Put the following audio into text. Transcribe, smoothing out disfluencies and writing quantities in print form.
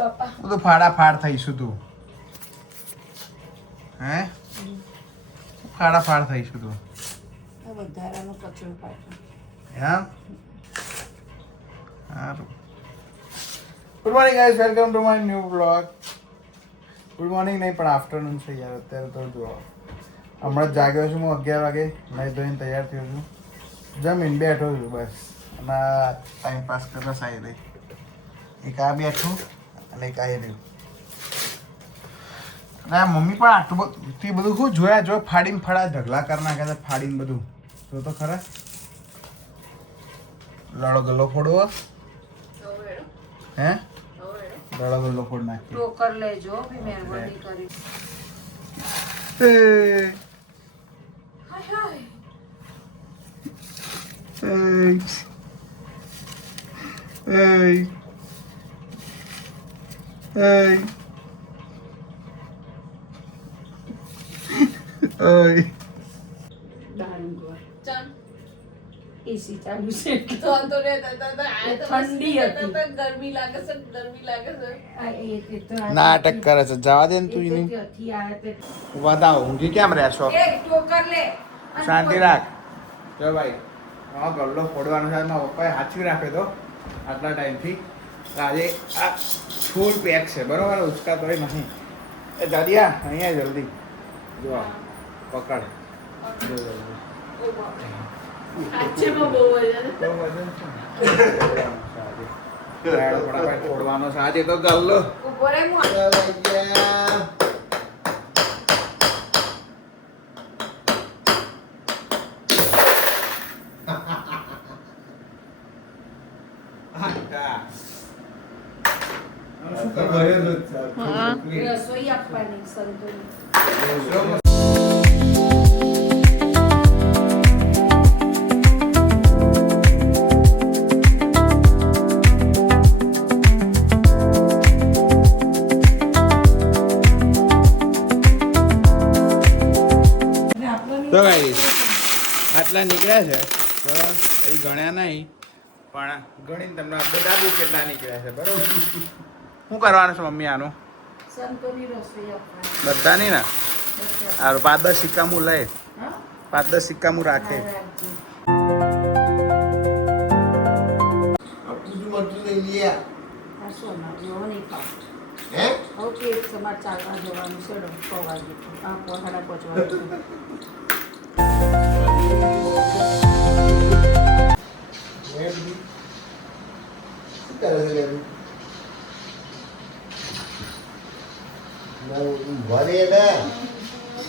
તો ફાડાફાડ થઈશું તું હે ફાડાફાડ થઈશું તું વધારાનો કચરો પાડો એમ સારું good morning guys welcome to my new blog good morning નહીં પણ આફ્ટરનૂન છે યાર અત્યારે તો જો હમણાં જ જાગ્યો છું હું 11 વાગે નહીં ધોઈને તૈયાર થયો છું જમીન બેઠો છું બસ અને ટાઈમ પાસ કરવા સારી રહી એક આ બેઠું અને એક આ રહ્યું અને આ મમ્મી પણ આટલું બધું શું જોયા જો ફાડીને ફાડા ઢગલા કરી નાખ્યા હતા ફાડીને બધું જો તો ખરા લડો ગલ્લો ફોડવો હે લડો ગલ્લો ફોડ નાખી ટોકર લેજો ભી મહેરબાની કરી હાય એસી ચાલુ છે તો ઠંડી હતી ગરમી લાગે છે નાટક કરે છે જવા દે ને તું નહીં બતાવો ઊંઘી કેમ રહેશો ટોકર લે શાંતિ રાખ જો ભાઈ હા ગલ્લો ફોડવાનો છે મારા પપ્પાએ હાચવી રાખ્યો તો આટલા ટાઈમથી આજે આ ફૂલ પેક છે બરોબર ઉચકા તો નહીં એ દાદિયા અહીંયા જલ્દી જો પકડ જો જલ્દી ફોડવાનો છે આજે તો ગલ્લો રસોઈ આપવાની સંતોષ તો ગાઈસ આટલા નીકળ્યા છે તો એ ગણ્યા નહીં પણ ગણીને તમને અપડેટ આપું કેટલા નીકળ્યા છે બરોબર શું કરવાનું છે મમ્મી આનું સંતોની રસોઈ આપવાની બધા નહીં ને સારું 5-10 સિક્કા હું લઈ 5-10 સિક્કા હું રાખે ચાલવા જવાનું છે 6 વાગે 5:30 વાગે ભરે ને